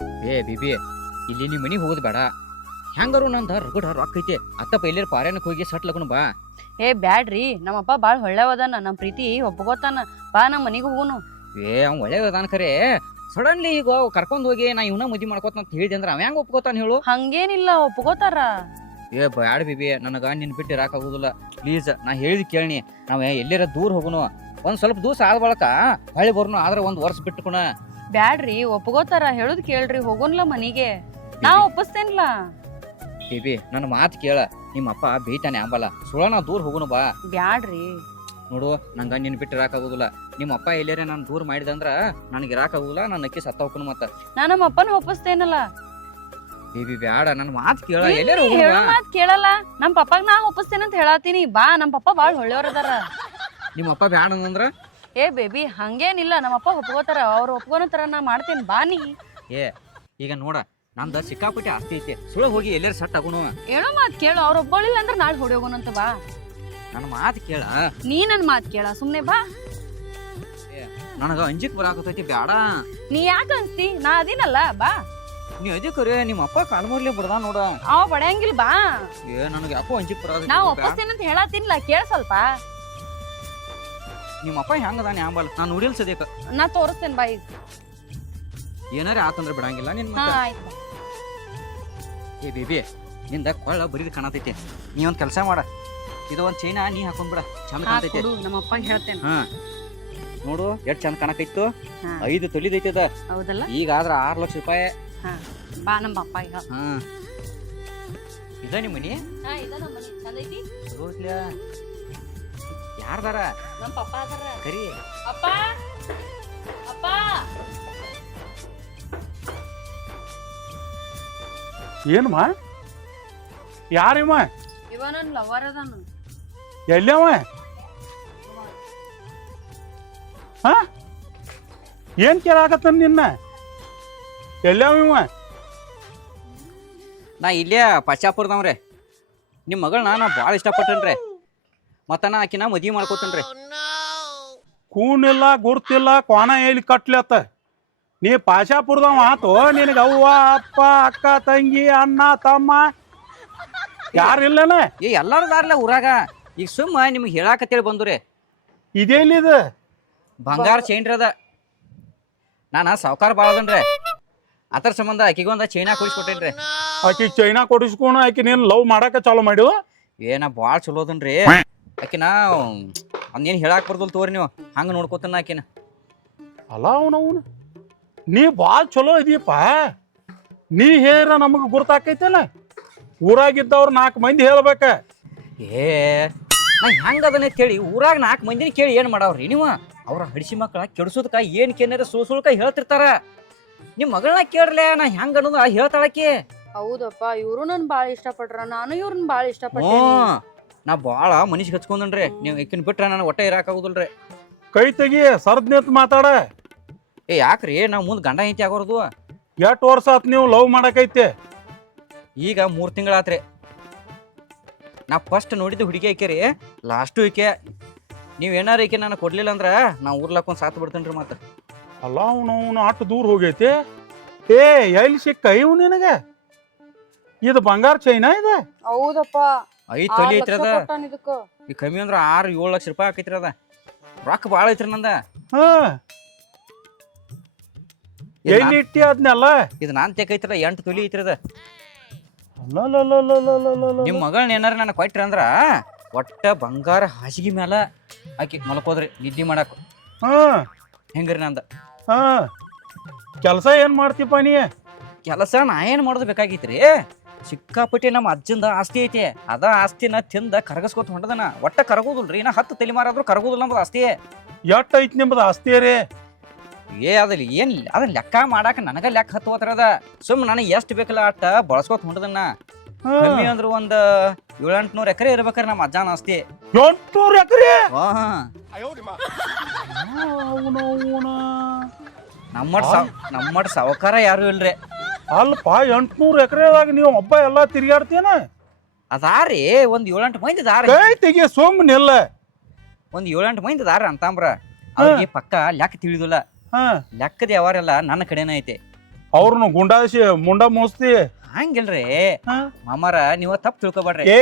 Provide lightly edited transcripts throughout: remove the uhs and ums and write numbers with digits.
ಬಿಬಿ ಇಲ್ಲಿ ನಿಮ್ಮ ಮನಿಗೆ ಹೋಗೋದು ಬೇಡ. ಹೆಂಗಾರು ನಂದ ರಗಡ ರೊಕ್ಕ ಐತೆ ಅತ್ತಪ್ಪ ಎಲ್ಲಾರು ಪಾರ್ಯಾನಕ್ಕೆ ಹೋಗಿ ಸಟ್ ಲಗುನು ಬಾ. ಬ್ಯಾಡ್ರಿ ನಮ್ಮಪ್ಪ ಬಾಳ ಒಳ್ಳೆವದಾನ, ನಮ್ ಪ್ರೀತಿ ಒಪ್ಕೋತಾನ, ಬಾ ನಮ್ಮ ಮನಿಗೆ ಹೋಗುನು. ಅವ್ನು ಒಳ್ಳೆಯದಾನ ಖರೆ ಸಡನ್ಲಿ ಈಗ ಕರ್ಕೊಂಡ್ ಹೋಗಿ ನಾ ಇವನ ಮದ್ವಿ ಮಾಡ್ಕೋತ ಅಂತ ಹೇಳಿದೆ ಅಂದ್ರೆ ಅವ ಹೆಂಗ್ ಒಪ್ಕೋತಾನ ಹೇಳು? ಹಂಗೇನಿಲ್ಲ, ಒಪ್ಕೋತಾರ. ಬ್ಯಾಡ ಬಿಬಿ, ನನಗ ನಿನ್ ಬಿಟ್ಟು ಇರಾಕಾಗುದಿಲ್ಲ. ಪ್ಲೀಸ್ ನಾ ಹೇಳಿದ್ ಕೇಳಿ, ನಾವ್ ಎಲ್ಲಾರ ದೂರ ಹೋಗುನು. ಒಂದ್ ಸ್ವಲ್ಪ ದಿವಸ ಆದ ಬಳಕ ಹೊಳ್ಳಿ ಬರ್ನು, ಆದ್ರ ಒಂದ್ ವರ್ಷ ಬಿಟ್ಟುಕೊಣ. ಬ್ಯಾಡ್ರಿ ಒಪ್ಕೋತಾರ, ಹೇಳುದ್ ಕೇಳ್ರಿ, ಹೋಗೋನ್ಲ ಮನಿಗೆ. ನಾ ಒಪ್ಪಿಸ್ತೇನ್ಲ. ಬಿಬಿ ನನ್ನ ಮಾತು ಕೇಳ, ನಿಮ್ಮಪ್ಪ ಬೇಯ್ತಾನೆ ಅಂಬಲ್ಲ, ಸುಳ ನಾ ದೂರ ಹೋಗುನು ಬಾ. ಬ್ಯಾಡ್ರಿ ನೋಡು, ನಂಗ ನಿನ್ ಬಿಟ್ಟು ಇರಾಕಾಗುದಿಲ್ಲ. ನಿಮ್ಮಪ್ಪ ಎಲ್ಲಾರ ನಾನು ದೂರ ಮಾಡಿದಂದ್ರ ನನಗೆ ಇರಾಕಾಗುದಿಲ್ಲ, ನನ್ನ ಅಕ್ಕಿ ಸತ್ತ ಹೋಗ್ನು. ಮತ್ತ ನಾ ನಮ್ಮ ಅಪ್ಪನ ಒಪ್ಪಿಸ್ತೇನಲ್ಲ. ಬಿಬಿ ಬ್ಯಾಡ, ನನ್ನ ಮಾತು ಕೇಳ. ಎಲ್ಲಾರ ಹೇಳೋ ಮಾತ್ ಕೇಳಲ್ಲ. ನಮ್ ಪಪ್ಪಾಗ ನಾ ಒಪ್ಪಿಸ್ತೇನಂತ ಹೇಳತ್ತೀನಿ, ಬಾ. ನಮ್ ಪಪ್ಪ ಬಾಳ್ ಒಳ್ಳೆಯವ್ರದಾರ. ನಿಮ್ಮಪ್ಪ ಬ್ಯಾಡ ಅಂದ್ರ ಬೇಬಿ ಹಂಗೇನಿಲ್ಲ, ನಮ್ಮಪ್ಪ ಒಪ್ಕೋತಾರ, ಅವ್ರು ಒಪ್ಕೋತಾರ, ನಾ ಮಾಡ್ತೇನೆ, ಬಾ ನೀ. ಈಗ ನೋಡ, ನಂದ ಸಿಕ್ಕಾಪಟ್ಟೆ ಆಸ್ತಿ ಐತಿ, ಸುಳ ಹೋಗಿ ಎಲ್ಲಾರ ಸಟ್ ಆಗುನು. ಹೇಳೋ ಮಾತ್ ಕೇಳು, ಅವ್ರ ಒಪ್ಪಳಿಲ್ಲ ಅಂದ್ರೆ ನಾಳೆ ಹೊಡಿ ಹೋಗೋಣಂತ, ಬಾ. ನನ್ನ ಮಾತು ಕೇಳ. ನೀ ನನ್ ಮಾತ್ ಕೇಳ, ಸುಮ್ನೆ ಬಾ. ನನಗ ಅಂಜಿಕ್ ಬರಾಕತೈತಿ, ಬ್ಯಾಡ. ನೀ ಯಾಕ ಅನ್ಸ್ತಿ, ನಾ ಅದಿನಲ್ಲ, ಬಾ. ನೀ ಅದಿಕರೆ ನಿಮ್ಮಪ್ಪ ಕಾಲ್ಮರ್ಲಿ ಬಿಡದ ನೋಡ. ಅವ ಬಡಿಯಂಗಿಲ್ಲ, ಬಾ. ನನಗೆ ಯಾಕೋ ಅಂಜಿಕ್ ಬರಾಕತೈತಿ. ನಾ ಒಪ್ಪಿಸ್ತೇನಂತ ಹೇಳತ್ತಿನ್ಲ, ಕೇಳ ಸ್ವಲ್ಪ. ನಿಮ್ಮಪ್ಪ ಹೆಂಗದಾನೆ ಆಂಬಲ್ ನಾ ನೋಡಿಲ್ ಸದ್ಯಕ. ನಾ ತೋರಿಸ್ತೇನೆ, ಬಾ. ಈಗ ಏನಾರ ಆತಂದ್ರ ಬಿಡಂಗಿಲ್ಲ ನಿನ್. ಆಯ್ತು. ಬೇಬಿ ನಿಂದ ಕೊಳ್ಳ ಬರೀದ್ ಕಾಣತೈತಿ. ನೀ ಒಂದ್ ಕೆಲಸ ಮಾಡ, ಇದು ಒಂದ್ ಚೈನಾ ನೀ ಹಾಕೊಂಡ್ ಬಿಡ, ಚಂದ ಕಾಣತೈತಿ. ನಮ್ಮಪ್ಪ ಹೇಳ್ತೇನೆ. ನೋಡು ಎಷ್ಟ್ ಚಂದ ಕಾಣಕೈತು. 5 ತೊಲಿದೈತಿ ಅದ. ಹೌದಲ್ಲ? ಈಗ ಆದ್ರ 6 ಲಕ್ಷ ರೂಪಾಯಿ. ಬಾ ನಮ್ಮ ಅಪ್ಪ. ಇದ ನಿಮ್ಮ ಮನಿ? ಯಾರ್ದಾರ? ನಮ್ಮ ಪಪ್ಪ ಅದಾರ. ಕರಿ ಅಪ್ಪ, ಅಪ್ಪ. ಏನಮ್ಮ? ಯಾರಿವ? ಇವ ನನ್ ಲವರ್ ಅದಾನ. ಎಲ್ಲವ? ಏನ್ ಕೇಳಾಕತ್ತ ನಿನ್ನ? ಎಲ್ಲವ ಇವ? ನಾ ಇಲ್ಲೇ ಪಶ್ಚಾಪುರದವ್ರೆ. ನಿಮ್ಮ ಮಗಳನ್ನ ನಾ ಭಾಳ ಇಷ್ಟಪಟ್ಟನ್ರಿ, ಮತ್ತ ನಾ ಆಕಿನ ಮದ್ವಿ ಮಾಡ್ಕೋತನ್ರಿ. ಕೂನಿಲ್ಲ ಗುರ್ತಿಲ್ಲ, ಕೋಣ ಎಲ್ಲಿ ಕಟ್ಲತ್ತ. ನೀ ಪಾಶಾಪುರದವ ಆತು. ನಿನಗ ಅವ್ವ ಅಪ್ಪ ಅಕ್ಕ ತಂಗಿ ಅಣ್ಣ ತಮ್ಮ ಯಾರಿಲ್ಲನ? ಎಲ್ಲಾರದಾರ್ಲ ಊರಾಗ. ಈಗ ಸುಮ್ಮ ನಿಮ್ಗೆ ಹೇಳಾಕತ್ತೇಳಿ ಬಂದುರಿ. ಇದೇಲಿದ? ಬಂಗಾರ ಚೈನ್ರಿ ಅದ. ನಾನು ಸಾವ್ಕಾರ ಭಾಳ ಅದನ್ರಿ, ಅದರ ಸಂಬಂಧ ಆಕಿಗೊಂದ ಚೈನಾ ಕೊಡಿಸ್ಕೊಟ್ಟೇನ್ರಿ. ಆಕಿ ಚೈನಾ ಕೊಡಿಸ್ಕೊಣ, ಆಕಿ ನೀನ್ ಲವ್ ಮಾಡಾಕ ಚಾಲು ಮಾಡಿವ? ಭಾಳ ಚಲೋ ಅದನ್ರಿ ಆಕಿನ. ಅಂದೇನು ಹೇಳಾಕ್ ಬರ್ದಲ್ ತೋರಿ, ನೀವು ಹಂಗ ನೋಡ್ಕೋತಾನ ಆಕಿನ. ಅಲ್ಲ ಅವನವನು, ನೀ ಭಾಳ ಚಲೋ ಇದೀಯಪ್ಪ. ನೀ ಹೇರ ನಮಗ ಗುರ್ತಾಕೈತಲ್ಲ, ಊರಾಗಿದ್ದವ್ರು 4 ಮಂದಿ ಹೇಳ್ಬೇಕ. ನಾ ಹೆಂಗ ಅದನ್ನ ಕೇಳಿ ಊರಾಗ 4 ಮಂದಿನ ಕೇಳಿ ಏನ್ ಮಾಡವ್ರಿ ನೀವು? ಅವ್ರ ಹಡಿಸಿ ಮಕ್ಕಳ ಕೆಡ್ಸೋದಕ್ಕ ಏನ್ ಕೇನಾರ ಸುಳ್ಕ ಹೇಳ್ತಿರ್ತಾರ. ನಿಮ್ ಮಗಳನ್ನ ಕೇಳ್ರಲ್ಲ, ನಾ ಹೆಂಗ ಅನ್ನೋದು ಹೇಳ್ತಾಳಕಿ. ಹೌದಪ್ಪ, ಇವ್ರು ನನ್ ಬಾಳ ಇಷ್ಟಪಟ್ರ, ನಾನು ಇವ್ರನ್ನ ಬಾಳ ಇಷ್ಟಪಟ್ಟೆ. ನಾ ಬಾಳ ಮನುಷ್ಯ ಹಚ್ಕೊಂಡ್ರಿ. ನೀವ್ ಈಕಿನ ಬಿಟ್ರ ನನಗೆ ಒಟ್ಟ ಇರಾಕಾಗುದಿಲ್ರಿ. ಕೈ ತೆಗಿ, ಸರ್ದ್ ನಿಂತ ಮಾತಾಡ. ಯಾಕ್ರಿ ನಾವ್ ಮುಂದ್ ಗಂಡ ಹೆಂಡತಿ ಆಗೋರ್ದು? 8 ವರ್ಷ ಆತ್ ನೀವು ಲವ್ ಮಾಡಕೈತೆ? ಈಗ 3 ತಿಂಗಳಾತ್ರಿ. ನಾ ಫಸ್ಟ್ ನೋಡಿದ್ದು ಹುಡುಗಿ ಐಕೆರಿ, ಲಾಸ್ಟು ಈಕೆ. ನೀವ್ ಏನಾರ ಈಕೆ ನಾನು ಕೊಡ್ಲಿಲ್ಲ ಅಂದ್ರ ನಾ ಊರ್ಲಾಕೊಂಡ್ ಸಾತ್ ಬಿಡ್ತೇನ್ರಿ. ಮತ್ತ ಅಲ್ಲ ಅವನು ಅಷ್ಟು ದೂರ ಹೋಗೈತಿ. ಎಲ್ಲಿ ಸಿಕ್ಕ ಇವ್ ನಿನಗ? ಇದು ಬಂಗಾರ ಚೈನಾ ಇದೆ? ಹೌದಪ್ಪ, 5 ತೊಲಿ ಐತ್ರದ. ಈಗ ಕಮ್ಮಿ ಅಂದ್ರ 6-7 ಲಕ್ಷ ರೂಪಾಯಿ ಆಕೈತ್ರಿ. ಅದ ರೊಕ್ಕ ಬಾಳ ಐತ್ರಿ ನಂದ. ಎಲ್ಲಿ ಇಟ್ಟಿ ಅದ್ನೆಲ್ಲ? ಇದು ನಾನ್ ತೆಕೈತ್ರ 8 ತೊಲಿ ಐತ್ರಿ ಅದ. ನಿಮ್ ಮಗಳನ್ನ ಏನಾರ ನಾನು ಕೊಟ್ರಿ ಅಂದ್ರ ಒಟ್ಟ ಬಂಗಾರ ಹಾಸಿಗೆ ಮ್ಯಾಲ ಆಕಿ ಮಲ್ಕೋದ್ರಿ ನಿದ್ದೆ ಮಾಡಾಕ. ಹೆಂಗ್ರಿ ನಂದ ಕೆಲಸ ಏನ್ ಮಾಡ್ತೀಪ ನೀ? ಕೆಲಸ ನಾ ಏನ್ ಮಾಡೋದು ಬೇಕಾಗಿತ್ರಿ? ಸಿಕ್ಕಾಪಟ್ಟಿ ನಮ್ಮ ಅಜ್ಜಂದ ಆಸ್ತಿ ಐತಿ. ಅದ ಆಸ್ತಿನ ತಿಂದ ಕರಗಸ್ಕೊತ ಹೊಂಟದನ. ಒಟ್ಟ ಕರಗೋದಿಲ್ರಿ, ನಾ 10 ತಲೆ ಮಾರಾದ್ರು ಕರಗೋದಿಲ್ಲ ನಮ್ದು ಆಸ್ತಿ. ಎಷ್ಟ್ ಐತಿ ನಿಮ್ದು ಆಸ್ತಿ ರೀ? ಅದಲ್ಲಿ ಏನ್ ಅದನ್ನ ಲೆಕ್ಕ ಮಾಡಾಕ ನನಗ ಲೆಕ್ಕ ಹತ್ತುವತ್ರ ಅದ. ಸುಮ್ ನನಗೆ ಎಷ್ಟು ಬೇಕಲ್ಲ ಅಟ್ಟ ಬಳಸ್ಕೊತ ಹೊಂಟದನ್ನ. ಕಮ್ಮಿ ಅಂದ್ರ ಒಂದ್ 700-800 ಎಕರೆ ಇರ್ಬೇಕ್ರಿ ನಮ್ಮ ಅಜ್ಜನ ಆಸ್ತಿ. 800 ಎಕರೆ? ನಮ್ಮಟ್ ಸಾವಕಾರ ಯಾರು ಇಲ್ರಿ. ಅಲ್ಪ 800 ಎಕರೆದಾಗ ನೀವು ಒಬ್ಬ ಎಲ್ಲಾ ತಿರ್ಗಾಡ್ತೇನ? ಅದಾರಿ ಒಂದ್ 7-8 ಮಂದಿ ಅದಾರ. ಕೈ ತೆಗಿ, ಸುಮ್ಮನಿಲ್ಲ. ಒಂದ್ 7-8 ಮಂದಿ ಅದಾರ ಅಂತಂಬ್ರ. ಅವ್ರಿಗೆ ಪಕ್ಕ ಲೆಕ್ಕ ತಿಳಿದಿಲ್ಲ. ಲೆಕ್ಕದ ಯಾವಾರೆಲ್ಲ ನನ್ನ ಕಡೆನ ಐತೆ. ಅವ್ರನ್ನ ಗುಂಡಾಸಿ ಮುಂಡ ಮೋಸ್ತಿ. ಹಂಗಿಲ್ರಿ ಹಾ? ಮಾಮಾರ ನೀವ ತಪ್ಪು ತಿಳ್ಕೊಬೇಡ್ರಿ. ಏ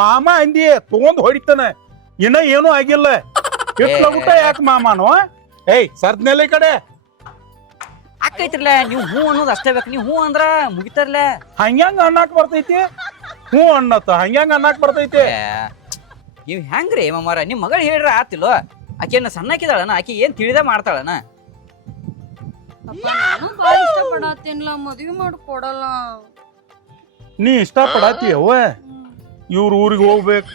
ಮಾಮ ಅಂದಿ ತಗೊಂಡ್ ಹೊಡಿತಾನ, ಇನ್ನ ಏನೂ ಆಗಿಲ್ಲ. ಇಟ್ಟ ಯಾಕೆ ಮಾಮಾನು? ಏಯ್ ಸರ್ದ್ನೆಲ್ಲ ಈ ಕಡೆ. ಆಕೈತ್ರಲ್ಲ ನೀವು ಹೂ ಅನ್ನೋದು ಅಷ್ಟೇ ಬೇಕು. ನೀವು ಹೂ ಅಂದ್ರ ಮುಗಿತಾರಲ್ಲ. ಹಂಗ್ಯಾಂಗ ಅನ್ನಕ್ ಬರ್ತೈತಿ? ಹ್ಞೂ ಅನ್ನತ್ತ ಹಂಗ್ಯಾಂಗ ಅನ್ನಕ್ ಬರ್ತೈತಿ? ನೀವ್ ಹೆಂಗ್ರಿ ಮಾಮಾರ? ನಿಮ್ ಮಗಳು ಹೇಳ್ರ ಆತಿಲ್ವ? ಆಕೆನ ಸಣ್ಣಕ್ಕಿದಾಳನ, ಆಕೆ ಏನ್ ತಿಳಿದ ಮಾಡ್ತಾಳನ? ಅಪ್ಪ ನಾನು ಬಾಳ ಇಷ್ಟಪಡತ್ತೇನಿಲ್ಲ, ಮದ್ವಿ ಮಾಡ್ಕೊಡಲ್ಲ. ನೀ ಇಷ್ಟಪಡತಿ ಅವ್ವ? ಇವ್ರ ಊರಿಗೆ ಹೋಗ್ಬೇಕು,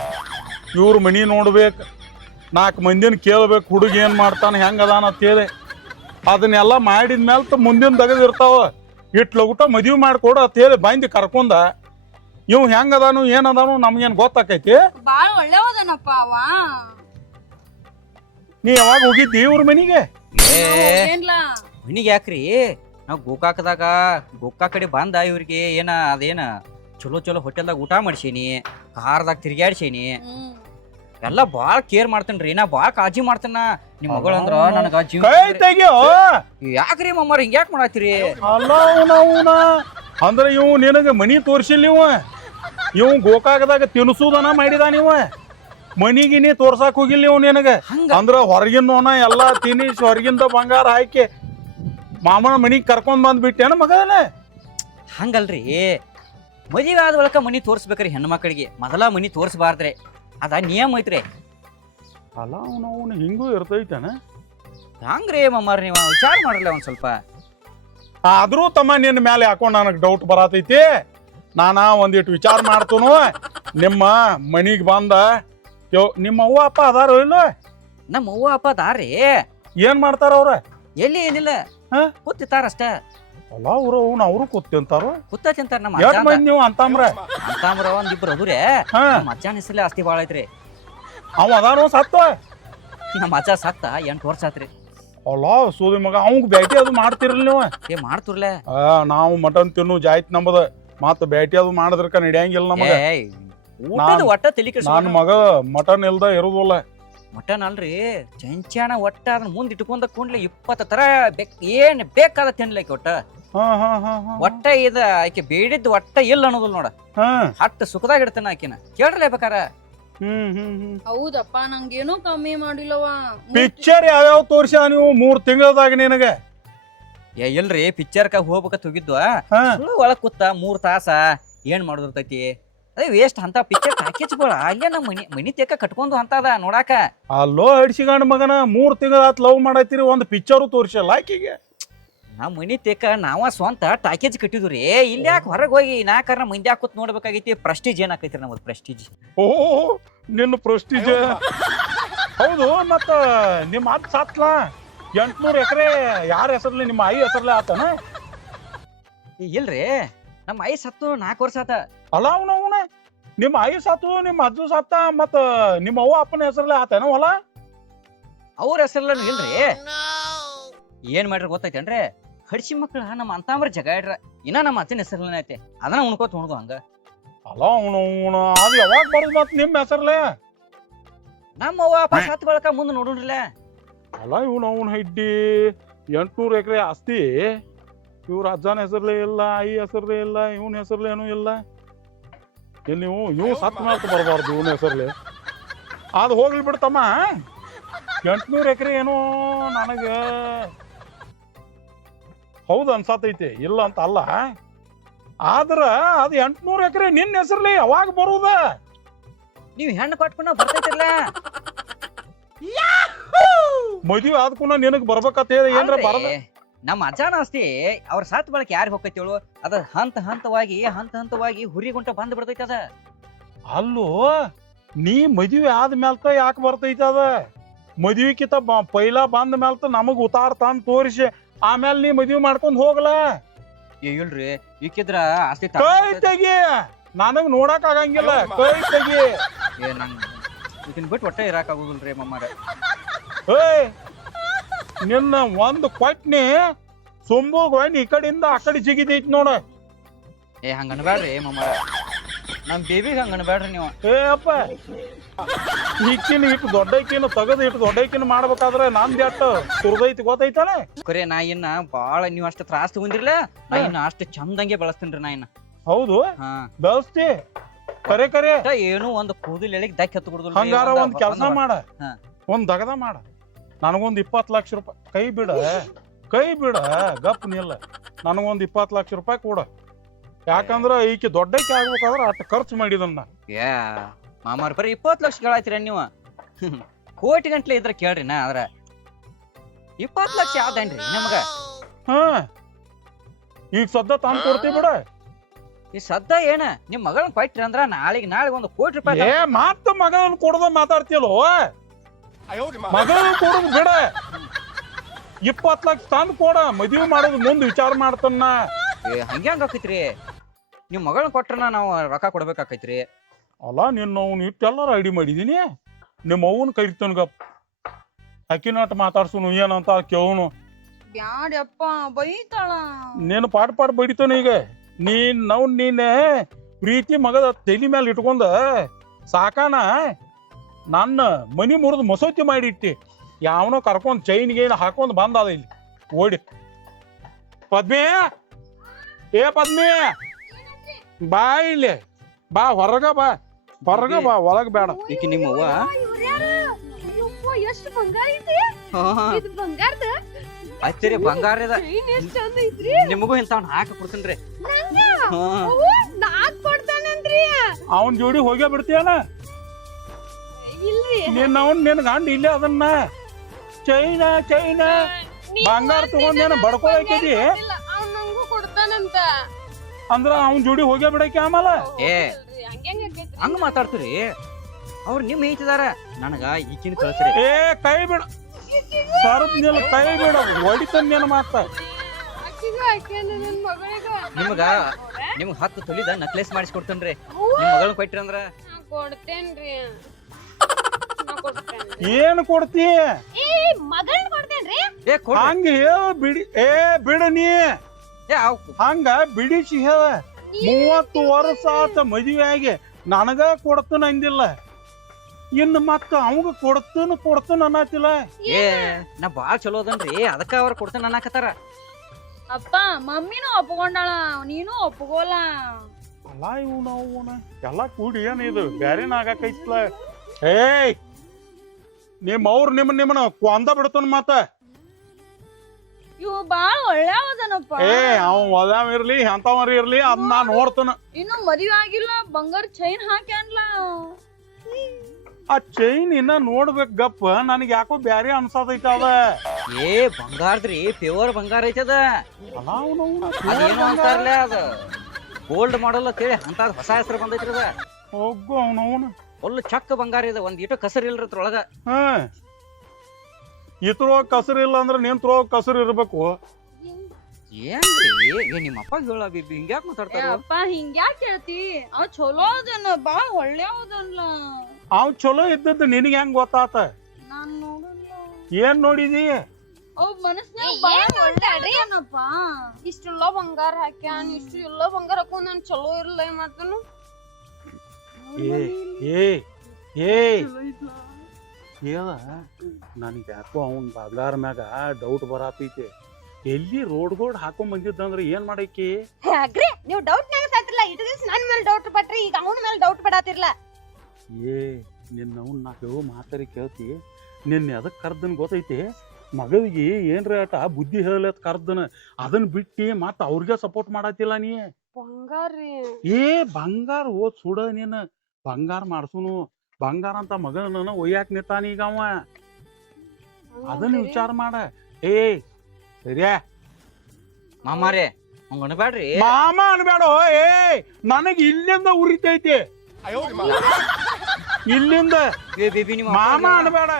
ಇವ್ರ ಮನಿ ನೋಡ್ಬೇಕು, 4 ಮಂದಿನ ಕೇಳ್ಬೇಕು ಹುಡುಗ ಏನ್ ಮಾಡ್ತಾನ ಹೆಂಗ ಅದಾನ ಅಂತೇಳಿ. ಅದನ್ನೆಲ್ಲ ಮಾಡಿದ್ಮೇಲೆ ಮುಂದಿನ ತೆಗೆದಿರ್ತಾವ. ಇಟ್ಲಗುಟ ಮದ್ವಿ ಮಾಡ್ಕೊಡು ಅಂತೇಳಿ ಬಂದು ಕರ್ಕೊಂಡ ಇವ್ ಹೆಂಗ ಅದಾನು ಏನ್ ಅದಾನು ನಮ್ಗೇನ್ ಗೊತ್ತಾಕೈತಿ? ಬಾಳ ಒಳ್ಳೆವದನಪ್ಪ ಅವ. ನೀ ಯಾವಾಗ ಹೋಗಿದ್ದಿ ಇವ್ರ ಮನಿಗೆ? ಮನಿಗೆ ಯಾಕ್ರಿ? ನಾವ್ ಗೋಕಾಕ್ ಕಡೆ ಬಂದ ಇವ್ರಿಗೆ ಏನ ಅದೇನ ಚಲೋ ಚಲೋ ಹೋಟೆಲ್ದಾಗ ಊಟ ಮಾಡ್ಸೀನಿ, ಕಾರ್ದಾಗ ತಿರ್ಗ್ಯಾಡ್ಸೀನಿ. ಎಲ್ಲ ಬಾಳ ಕೇರ್ ಮಾಡ್ತೇನ್ರಿ, ನಾ ಬಾಳ ಕಾಳಜಿ ಮಾಡ್ತೇನ. ನಿಮ್ ಮಗಳು ಅಂದ್ರ ನನಗ ಜೀವ. ಕೈ ತೆಗಿಯೋ. ಯಾಕ್ರಿ ಮಮ್ಮಾರ ಹಿಂಗ್ಯಾಕ್ ಮಾಡತ್ತೀರಿ? ಅಲ್ಲ ಅಂದ್ರ ಇವ್ ನಿನಗ ಮನಿ ತೋರ್ಸಿಲ್ಲ. ಇವ್ ಗೋಕಾಕದಾಗ ತಿನ್ಸುದನ ಮಾಡಿದಾನ. ಇವ ಮನಿಗಿನಿ ತೋರ್ಸಾಕ್ ಹೋಗಿಲ್ಲ ಇವ್ ನಿನಗ. ಅಂದ್ರ ಹೊರಗಿನ ಎಲ್ಲಾ ತಿನ್ನಿಸಿ ಹೊರಗಿಂದ ಬಂಗಾರ ಹಾಕಿ ಮಾಮನ ಮನಿಗ್ ಕರ್ಕೊಂಡ್ ಬಂದ್ಬಿಟ್ಟೇನ ಮಗನ? ಹಂಗಲ್ರಿ, ಮದುವೆ ಆದ ಬಳಿಕ ಮನಿ ತೋರ್ಸ್ಬೇಕ್ರಿ ಹೆಣ್ಣು ಮಕ್ಕಳಿಗೆ. ಮೊದಲ ಮನಿ ತೋರ್ಸ್ಬಾರ್ದ್ರಿ, ಅದ ನಿಯಮ ಐತ್ರಿ. ಅಲ್ಲ ಅವನು ಹಿಂಗೂ ಇರ್ತೈತನ? ಹಂಗ್ರಿ ಮಮ್ಮಾರ, ನೀವು ವಿಚಾರ ಮಾಡ್ರಲ್ಲ ಒಂದ್ ಸ್ವಲ್ಪ. ಆದ್ರೂ ತಮ್ಮ ನಿನ್ನ ಮೇಲೆ ಯಾಕೋ ನನಗ್ ಡೌಟ್ ಬರತೈತಿ. ನಾನ ಒಂದಿಟ್ಟು ವಿಚಾರ ಮಾಡ್ತನು. ನಿಮ್ಮ ಮನಿಗ್ ಬಂದ ನಿಮ್ಮ ಅವ್ವ ಅಪ್ಪ ಅದಾರ ಇಲ್ಲ? ನಮ್ಮ ಅವ್ವ ಅಪ್ಪ ಅದಾರಿ. ಏನ್ ಮಾಡ್ತಾರ ಅವ್ರ? ಎಲ್ಲಿ ಏನಿಲ್ಲ, ಕೂತಿರ್ತಾರಷ್ಟ. ಅಲ್ಲ ಅವ್ರು ಕೂತಿಂತಾರ, ಕೂತ ತಿಂತಾರ. ನಮ್ಮ ಎಷ್ಟ್ ಮಂದಿ ನೀವು ಅಂತಂಬ್ರ? ಒಂದಿಬ್ರು ಅದುರೇ. ನಮ್ಮ ಅಜ್ಜನ ಹೆಸರಲ್ಲೇ ಆಸ್ತಿ ಬಾಳ ಐತ್ರಿ. ಅವ ಅದಾನು ಸತ್ತ? ನಮ್ಮ ಅಜ್ಜ ಸತ್ತ 8 ವರ್ಷ ಆತ್ರಿ. ಅಲ್ಲ ಸೋದಿ ಮಗ, ಅವಂಗ ಭೇಟಿ ಅದು ಮಾಡ್ತಿರಲ್ಲ ನೀವು? ಮಾಡ್ತಿರ್ಲೆ. ನಾವು ಮಟನ್ ತಿನ್ನು ಜಾಯ್ತ್ ನಮ್ಮದ. ಮತ್ತ ಭೇಟಿ ಅದು ಮಾಡಿದ್ರಕ ನಡೆಯಂಗಿಲ್ಲ ನಮಗ. ಒಟ್ಟ ತಲಿ ನನ್ನ ಮಗ ಮಟನ್ ಇಲ್ದ ಇರುದಿಲ್ಲ. ಮಟನ್ ಅಲ್ರಿ, ಚಂಚಾಣ ಒಟ್ಟ ಅದನ್ನ ಮುಂದ್ ಇಟ್ಕೊಂಡ ಕೂಡ್ಲೆ 20 ತರ ಏನ್ ಬೇಕಾದ ತಿನ್ಲಿಕ್ಕೆ ಒಟ್ಟ. ಒಟ್ಟ ಇದ ಆಕೆ ಬೇಡಿದ್ ಒಟ್ಟ ಇಲ್ಲ ಅನ್ನೋದಿಲ್ಲ ನೋಡ. ಅಟ್ಟ ಸುಖದಾಗ ಇಡ್ತಾನ ಆಕಿನ. ಕೇಳ್ರಲೇ ಬೇಕಾರ. ಹೌದಪ್ಪ, ನಂಗೇನೋ ಕಮ್ಮಿ ಮಾಡಿಲ್ಲವ. ಪಿಕ್ಚರ್ ಯಾವ್ಯಾವ ತೋರ್ಸ ನೀವು 3 ತಿಂಗಳದಾಗ ನಿನಗ? ಇಲ್ರಿ, ಪಿಕ್ಚರ್ಕ ಹೋಗ್ಬೇಕತ್ ಹೋಗಿದ್ವ. ಒಳಗ್ ಕೂತ 3 ತಾಸ ಏನ್ ಮಾಡೋದಿರ್ತೈತಿ? ಅದೇ ವೇಸ್ಟ್ ಅಂತ ಪಿಕ್ಚರ್ ಪ್ಯಾಕೇಜ್ಗಳ. ಅಲ್ಲೇ ನಮ್ಮ ಮನಿ ತೆಕ್ಕ ಕಟ್ಕೊಂಡು ಅಂತದ ನೋಡಾಕ. ಅಲ್ಲೋ ಹಡ್ಸಿಗಂಡ ಮಗನ, 3 ತಿಂಗಳ ಲವ್ ಮಾಡೈತಿರಿ, ಒಂದು ಪಿಕ್ಚರು ತೋರ್ಸಲ್ಲ ಆಕಿಗೆ. ನಮ್ಮ ಮನಿ ತೆಕ್ಕ ನಾವ ಸ್ವಂತ ಪ್ಯಾಕೇಜ್ ಕಟ್ಟಿದ್ರಿ. ಇಲ್ಲಿ ಯಾಕೆ ಹೊರಗೆ ಹೋಗಿ ನಾಲ್ಕರ ಮಂದಿ ಹಾಕುತ್ ನೋಡ್ಬೇಕಾಗೈತಿ? ಪ್ರೆಸ್ಟೀಜ್ ಏನಾಕೈತ್ರಿ ನಮ್ಮದು? ಪ್ರೆಸ್ಟೀಜ್. ನಿನ್ನ ಪ್ರೆಸ್ಟೀಜ್ ಹೌದು. ಮತ್ತ ನಿಮ್ಮ ಅದ್ ಸಾತ್ಲ 800 ಎಕರೆ ಯಾರ ಹೆಸರ್ಲಿ? ನಿಮ್ಮ ಆಯಿ ಹೆಸರ್ಲೆ ಆತನ? ಇಲ್ರಿ, ನಮ್ಮ ಆಯಿ ಸತ್ತು 4 ವರ್ಷ ಆತ. ಅಲ್ಲ ಅವನ ನಿಮ್ಮ ಆಯಿ ಸಾತು, ನಿಮ್ಮ ಅಜ್ಜು ಸಾತ, ಮತ್ತ ನಿಮ್ಮ ಅವ್ವ ಅಪ್ಪನ ಹೆಸರ್ಲೆ ಆತನ ಹೊಲ? ಅವ್ರ ಹೆಸರ್ಲ ಇಲ್ರಿ. ಏನ್ ಮಾಡ್ರಿ ಗೊತ್ತೈತೇನ್ರಿ? ಹಡ್ಸಿ ಮಕ್ಳ ನಮ್ಮ ಅಂತಾಮ್ರ ಜಗ ಇಡ್ರ. ಇನ್ನ ನಮ್ಮ ಅಜ್ಜನ ಹೆಸರ್ಲೇ ಐತೆ, ಅದನ್ನ ಉಣ್ಕೋತ ಉಣ್ದು ಹಂಗ. ಅಲ್ಲ ಅವನು ಅದು ಯಾವಾಗ ಬರುದು ಮತ್ ನಿಮ್ಮ ಹೆಸರ್ಲೆ? ನಮ್ಮ ಅವ್ವ ಅಪ್ಪ ಸತ್ ಬಳಕ ಮುಂದೆ ನೋಡ್ರಿಲ್ಲ. ಅಲ್ಲ ಅವನ ಹಿಡ್ಡಿ 800 ಎಕರೆ ಆಸ್ತಿ ಇವ್ರ ಅಜ್ಜನ ಹೆಸರ್ಲೆ ಇಲ್ಲ, ಆಯಿ ಹೆಸರ್ಲೆ ಇಲ್ಲ, ಇವನ್ ಹೆಸರ್ಲೇನು ಇಲ್ಲ. ಇಲ್ಲಿ ಇವ್ ಸತ್ ಮಾತು ಬರಬಾರ್ದು ಇವನ ಹೆಸರ್ಲೆ. ಅದು ಹೋಗ್ಲಿ ಬಿಡ್ತಮ್ಮ. 800 ಎಕರೆ ಏನೋ ನನಗ ಹೌದು ಅನ್ಸತೈತಿ, ಇಲ್ಲ ಅಂತ ಅಲ್ಲ. ಆದ್ರ ಅದು 800 ಎಕರೆ ನಿನ್ನ ಹೆಸರ್ಲಿ ಯಾವಾಗ ಬರುದ? ನೀವ್ ಹೆಣ್ಣು ಕಟ್ಕೊಂಡ ಬರ್ತೈತಿರ್ಲ. ಮದುವೆ ಆದ್ಕೂನ ನಿನಗ್ ಬರ್ಬೇಕಂತ ಹೇಳಿ ಏನ್ರ ಬರದ? ನಮ್ಮ ಅಜ್ಜನ ಆಸ್ತಿ ಅವ್ರ ಸಾತ್ ಬಳಕ ಯಾರಿಗೆ ಹೋಗೈತಿ ಹೇಳು? ಅದ ಹಂತವಾಗಿ ಹುರಿಗುಂಟ ಬಂದ್ ಬಿಡ್ತೈತಿ ಅದ. ಅಲ್ಲೋ, ನೀ ಮದುವೆ ಆದ್ಮೇಲ್ತ ಯಾಕೆ ಬರ್ತೈತಿ ಅದ? ಮದುವೆಕಿತ ಪೈಲಾ ಬಂದ ಮೇಲ್ತ ನಮಗ್ ಉತ್ತಾರ ತಂದ್ ತೋರಿಸಿ ಆಮೇಲೆ ನೀ ಮದುವೆ ಮಾಡ್ಕೊಂಡ್ ಹೋಗ್ಲ. ಇಲ್ರಿ, ಈಕಿದ್ರ ಆಸ್ತಿ ಕೈ ತೆಗಿ, ನನಗ್ ನೋಡಕ್ ಆಗಂಗಿಲ್ಲ. ಕೈ ತೆಗಿ. ಇದನ್ ಬಿಟ್ಟು ಒಟ್ಟ ಇರಾಕ್ ಆಗುದಿಲ್ರಿ ಮಮ್ಮಾರ. ಏಯ್, ನಿನ್ನ ಒಂದು ಕೊಟ್ನಿ ಸೊಂಬು ಈ ಕಡೆಯಿಂದ ಆ ಕಡೆ ಜಿಗಿದೈತಿ ನೋಡ. ಹಂಗ ಅನ್ಬ್ಯಾಡ್ರಿ ಮಮ್ಮಾರ. ನಮ್ ಬೇಬಿಗೆ ಹಂಗ ಅನ್ಬೇಡ್ರಿ ನೀವು. ಏ ಅಪ್ಪ ಈಕಿನ ಇಟ್ಟು ದೊಡ್ಡ ಐಕಿನ ತೆಗದು ಇಟ್ಟು ದೊಡ್ಡ ಐಕಿನ ಮಾಡ್ಬೇಕಾದ್ರೆ ನಂದ್ ಎಟ್ಟು ಸುರ್ದೈತಿ ಗೊತ್ತೈತಲ್ಲ. ಕರೆ ನಾ ಇನ್ನ ಬಾಳ ನೀವ್ ಅಷ್ಟ ತ್ರಾಸ ತಗೊಂಡಿರ್ಲ, ನಾ ಇನ್ನ ಅಷ್ಟ ಚಂದಂಗೆ ಬೆಳಸ್ತೇನ್ರಿ ನಾ ಇನ್ನ. ಹೌದು ಹಾ ಬೆಳೆಸ್ತಿ ಕರೆ ಕರೆ. ಏನು ಒಂದ್ ಕೂದಲ್ ಎಳಿಗ್ ದಕ್ಕ ಹತ್ತು ಬಿಡುದಿಲ್ಲ. ಹಂಗಾರ ಒಂದ್ ಕೆಲ್ಸ ಮಾಡ, ಹಾ. ಒಂದ್ ದಗದ ಮಾಡ, ನನಗೊಂದ್ 20 ಲಕ್ಷ ರೂಪಾಯಿ ಕೈ ಬಿಡ ಗಪ್ ನಿಲ್ಲ, ನನಗೊಂದ್ 20 ಲಕ್ಷ ರೂಪಾಯಿ ಕೊಡ. ಯಾಕಂದ್ರ ಈಕಿ ದೊಡ್ಡಕ್ಕೆ ಆಗ್ಬೇಕಾದ್ರ ಅಷ್ಟು ಖರ್ಚು ಮಾಡಿದನ್ನ. ಯಾ ಮಾಮಾರ್ ಬರೀ 20 ಲಕ್ಷ ಕೇಳಾಯ್ತೀರ ನೀವು. ಕೋಟಿ ಗಂಟ್ಲೆ ಇದ್ರ ಕೇಳ್ರಿ ನಾ. ಆದ್ರ 20 ಲಕ್ಷ ಯಾವ್ದೇನ್ರಿ ನಮಗ? ಹಾ ಈಗ ಸದ್ದ ತಂದ್ ಕೊಡ್ತೀವಿ ಬಿಡ. ಈ ಸದ್ದ ಏನ ನಿಮ್ ಮಗಳನ್ನ ಕೊಟ್ರಿ ಅಂದ್ರ ನಾಳೆ 1 ಕೋಟಿ ರೂಪಾಯಿ. ಏ ಮತ್ತ ಮಗಳನ್ನ ಕೊಡದ ಮಾತಾಡ್ತಿಯಲ್ಲೋ, ಮಗಳನ್ನ ಕೊಡೋದು ಬಿಡ. 20 ಲಕ್ಷ ತಂದ್ ಕೊಡ, ಮದ್ವಿ ಮಾಡೋದು ಮುಂದ್ ವಿಚಾರ ಮಾಡ್ತನ್ನ. ಹಂಗ್ಯಾಂಗ ಆಕೈತ್ರಿ? ನಿಮ್ ಮಗಳನ್ನ ಕೊಟ್ರನ ನಾವು ರೊಕ್ಕ ಕೊಡ್ಬೇಕಾಕೈತ್ರಿ. ಅಲ್ಲ ನಿನ್ನ ಅವ್ನು ಇಟ್ಟೆಲ್ಲ ರೆಡಿ ಮಾಡಿದೀನಿ. ನಿಮ್ಮ ಅವ್ವನ್ ಕರಿತನ್ ಗಪ್, ಅಕ್ಕಿನಾಟ ಮಾತಾಡ್ಸುನು ಏನಂತ ಕೇವನು. ಬ್ಯಾಡ್ಯಪ್ಪ ಬೈತಾಳ. ನೀನು ಪಾಟ್ ಬಡಿತಾನ. ಈಗ ನೀನ್ ಪ್ರೀತಿ ಮಗದ ತಲೆ ಮೇಲೆ ಇಟ್ಕೊಂಡ ಸಾಕಾನ ನನ್ನ ಮನಿ ಮುರಿದು ಮಸೂತಿ ಮಾಡಿಟ್ಟಿ. ಯಾವನೋ ಕರ್ಕೊಂಡ್ ಚೈನ್ ಗೈನ್ ಹಾಕೊಂಡ್ ಬಂದ ಇಲ್ಲಿ ಓಡಿ. ಪದ್ಮಿ, ಏ ಪದ್ಮಿ ಬಾ ಇಲ್ಲಿ ಬಾ, ಹೊರಗ ಬಾ ಒಳಗ ಬೇಡ. ಈಕಿ ನಿಮ್ಮವ್ವ ಎಷ್ಟು ಬಂಗಾರ ಐತಿ ಇದು ಬಂಗಾರದ ಹತ್ತಿರಿ ಬಂಗಾರದ ಎಷ್ಟು ಚಂದ ಐತ್ರಿ. ನಿಮಗೂ ಇಂಥವ್ನ ಹಾಕಿ ಕೊಡ್ತೀನ್ರಿ. ನಾಕ್ ಕೊಡ್ತಾನಂದ್ರಿ. ಅವನ್ ಜೋಡಿ ಹೋಗ್ಯಾ ಬಿಡ್ತೀಯನ? ಇಲ್ರಿ ನಿನ್ ಗಂಡ ಇಲ್ಲೇ ಅದನ್ನ ಚೈನ ಬಂಗಾರ ತಗೊಂಡೇನ ಬಡ್ಕೊಳಕಿದಿ ಅವ್ನ ನಂಗೂ ಕೊಡ್ತಾನಂತ. ಅಂದ್ರ ಅವನ್ ಜೋಡಿ ಹೋಗ್ಯಾ ಬಿಡಕ್ಕೆ ಆಮೇಲೆ. ಏ ಹಂಗ ಹಂಗ ಮಾತಾಡ್ತೀರಿ? ಅವ್ರು ನಿಮ್ ಐತಿದಾರ, ನನಗ ಈಕಿನ ಕಳ್ಸ್ರಿ. ಏ ಕೈ ಬಿಡ, ಸರ್ದ್ ನಿಲ್ ಕೈ ಬಿಡ, ಹೊಡಿತಂದೇನ ಮಾತ. ನಿಮಗ 10 ತೊಲಿದ ನಕ್ಲೆಸ್ ಮಾಡಿಸ್ಕೊಡ್ತೇನ್ರಿ. ನಿಮ್ ಮಗಳನ್ನ ಕೊಟ್ರಿ ಅಂದ್ರ ಕೊಡ್ತೇನ್ರಿ. ಏನ್ ಕೊಡ್ತಿ? ಮಗಳನ್ನ ಕೊಡ್ತೇನ್ರಿ. ಏ ಕೊಡ್ರಿ. ಹಂಗ ಹೇಳ ಬಿಡಿ. ಏ ಬಿಡ ನೀ ಏ ಹಂಗ ಬಿಡಿಸಿ ಹೇಳ. 30 ವರ್ಷ ಆತ ಮದುವೆ ಆಗಿ ನನಗ ಕೊಡ್ತನ ಅಂದಿಲ್ಲ, ಇನ್ನು ಮತ್ತ ಅವಂಗ ಕೊಡ್ತನ ಅನ್ನತಿಲ್ಲ. ಏ ನಾ ಬಾಳ್ ಚಲೋ ಅದನ್ರಿ, ಅದಕ್ಕ ಅವ್ರ ಕೊಡ್ತೇನೆ ಅನ್ನಕತ್ತಾರ. ಅಪ್ಪ ಮಮ್ಮಿನೂ ಒಪ್ಕೊಂಡಾಳ, ನೀನು ಒಪ್ಕೋಲ್ಲ. ಅಲ್ಲ ಇವ್ನ ಎಲ್ಲಾ ಕೂಡಿ ಏನ್ ಇದು ಬ್ಯಾರೇನ ಆಗಾಕೈತ್ಲ. ಏಯ್ ನಿಮ್ಮನ್ನ ಕೊಂದ ಬಿಡ್ತಾನ ಮತ್ತ. ಇವು ಬಾಳ ಒಳ್ಳೆಯವದನಪ್ಪ. ಏ ಅವ್ ಒದಾವ ಇರ್ಲಿ ಎಂತವರ ಇರ್ಲಿ ಅದ್ ನಾ ನೋಡ್ತಾನ. ಇನ್ನು ಮದುವೆ ಆಗಿಲ್ಲ, ಬಂಗಾರ ಚೈನ್ ಹಾಕ್ಯಾನ್ಲ. ಆ ಚೈನ್ ಇನ್ನ ನೋಡ್ಬೇಕ್ ಗಪ್ಪ, ನನಗ್ ಯಾಕೋ ಬ್ಯಾರೆ ಅನ್ಸತೈತ ಅದ. ಏ ಬಂಗಾರದ್ರಿ, ಪ್ಯೂರ್ ಬಂಗಾರ ಐತದ. ಅದೇನು ಅಂತಾರಲ್ಲ, ಅದ ಗೋಲ್ಡ್ ಮಾಡಲ್ ಅಂತೇಳಿ ಅಂತ ಹೊಸ ಹೆಸರು ಬಂದೈತ್ರಿ ಅದ. ಹೋಗು ಅವನವನ ಫುಲ್ ಚಕ್ಕ ಬಂಗಾರ ಇದೆ, ಒಂದ್ ಇಟ್ಟು ಕಸರ್ ಇಲ್ರಿ ಅದ್ರೊಳಗ. ಇತ್ರೊಳಗ ಕಸರ್ ಇಲ್ಲ ಅಂದ್ರ ನಿಂತ್ರೊಳಗ ಕಸರ್ ಇರ್ಬೇಕು. ಏನ್ರಿ ನಿಮ್ಮ ಅಪ್ಪ ಹೇಳ ಬಿಬಿ ಹಿಂಗ್ಯಾಕ್ ಮಾತಾಡ್ತಾರ? ಅಪ್ಪ ಹಿಂಗ್ಯಾಕ್ ಹೇಳ್ತಿ? ಅವ್ ಚಲೋ ಅದನ್ನ, ಬಾಳ ಒಳ್ಳೆಯವದಲ್ಲ. ಅವ್ ಚಲೋ ಇದ್ದದ್ದು ನಿನಗೆ ಹೆಂಗ್ ಗೊತ್ತಾತ? ನಾನ್ ನೋಡಲ್ಲ. ಏನ್ ನೋಡಿದಿ? ಅವ್ ಮನಸ್ನಾಗ ಬಾಳ ಒಳ್ಳೆಯವದನಪ್ಪ. ಇಷ್ಟೆಲ್ಲ ಬಂಗಾರ ಹಾಕ್ಯಾನ, ಇಷ್ಟು ಎಲ್ಲ ಬಂಗಾರ ಹಾಕೊಂಡ್ ನಾನ್ ಚಲೋ ಇರ್ಲ ಮಾತನು. ಹೇಳ, ನನಗೆ ಯಾಕೋ ಅವನ್ ಬಾಗ್ಲಾರ ಮ್ಯಾಗ ಡೌಟ್ ಬರಾತೈತಿ. ಎಲ್ಲಿ ರೋಡ್ ಹಾಕೊಂಡ್ ಬಂದಿದ್ದಂದ್ರ ಏನ್ ಮಾಡೈಕಿ? ಅಗ್ರಿ ನೀವು ಡೌಟ್ ನಾಗ ಸಾತಿರ್ಲ, ಇಟ್ಟು ದಿವಸ ನನ್ ಮೇಲೆ ಡೌಟ್ ಪಟ್ರಿ, ಈಗ ಅವನ ಮೇಲೆ ಡೌಟ್ ಪಡಾತಿರ್ಲ. ನಿನ್ನವ್ನ ನಾ ಹೇಳೋ ಮಾತಾರಿ ಕೇಳ್ತಿ? ನಿನ್ನೆ ಅದಕ್ ಕರ್ದನ್ ಗೊತ್ತೈತಿ? ಮಗಳಿಗೆ ಏನ್ರ ಆಟ ಬುದ್ಧಿ ಹೇಳತ್ ಕರ್ದನ, ಅದನ್ನ ಬಿಟ್ಟಿ ಮತ್ತ ಅವ್ರಿಗೆ ಸಪೋರ್ಟ್ ಮಾಡತ್ತಿಲ್ಲ ನೀ. ಬಂಗಾರಿ ಬಂಗಾರ ಓದ್ ಸುಡ ನೀನ್. ಬಂಗಾರ ಮಾಡ್ಸುನು, ಬಂಗಾರ ಅಂತ ಮಗನ ಒಯ್ಯಾಕ್ ನಿಂತಾನ ಈಗ ಅವ. ಅದನ್ನ ವಿಚಾರ ಮಾಡ. ಸರಿಯಾ ಮಾಮಾರೇ ಹಂಗ ಅನ್ಬ್ಯಾಡ್ರಿ. ಮಾಮ ಅನ್ಬೇಡ. ನನಗ್ ಇಲ್ಲಿಂದ ಉರಿತೈತಿ, ಇಲ್ಲಿಂದ. ಬೇಬಿ ನಿಮ್ಮ ಮಾಮ ಅನ್ಬೇಡ.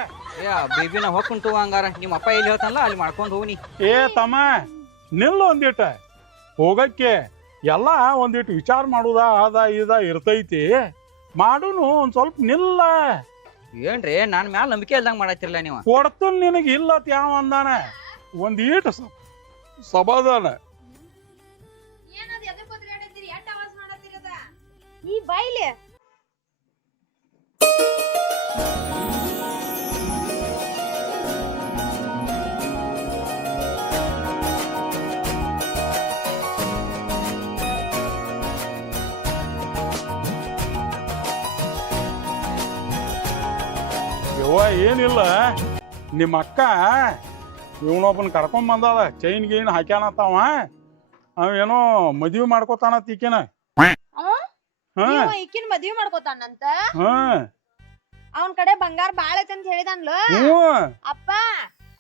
ಬೇಬಿನ ಹೊಕ್ಕೊಂಟು ಹಂಗಾರ ನಿಮ್ಮ ಅಪ್ಪ ಎಲ್ಲಿ ಹೇಳ್ತಾನಲ್ಲ ಅಲ್ಲಿ ಮಾಡ್ಕೊಂಡ್ ಹೋಗ್ನಿ. ತಮ್ಮ ನಿಲ್ಲ ಒಂದಿಟ ಹೋಗಕ್ಕೆ. ಎಲ್ಲ ಒಂದಿಟ್ಟು ವಿಚಾರ ಮಾಡುದ ಅದ ಇದ ಇರ್ತೈತಿ, ಮಾಡುನು ಒಂದ್ ಸ್ವಲ್ಪ ನಿಲ್ಲ. ಏನ್ರಿ ನಾನ್ ಮ್ಯಾಲ ನಂಬಿಕೆ ಇಲ್ದಂಗ ಮಾಡತ್ತಿರ್ಲ ನೀವು. ಕೊಡ್ತನ್ ನಿನಗ ಇಲ್ಲ ಯಾವ ಅಂದಾನ, ಒಂದ್ ಈಟ ಸಮಾಧಾನ. ಈ ಬಾಯ್ಲಿ ಯವ್ವ ಏನಿಲ್ಲ ನಿಮ್ಮ ಅಕ್ಕ ಇವನೊಬ್ಬನ ಕರ್ಕೊಂಡ್ ಬಂದದ ಚೈನ್ ಗೀನ್ ಹಾಕ್ಯಾನತ್ತಾವ ಅವೇನೋ ಮದ್ವಿ ಮಾಡ್ಕೋತಾನತ್ ಈಕಿನ ಈಕಿನ ಮದ್ವಿ ಮಾಡ್ಕೋತಾನಂತ ಹ್ಮ್ ಅವನ್ ಕಡೆ ಬಂಗಾರ ಬಾಳ ಐತಿ ಅಂತ ಹೇಳಿದನ್ಲು ಅಪ್ಪ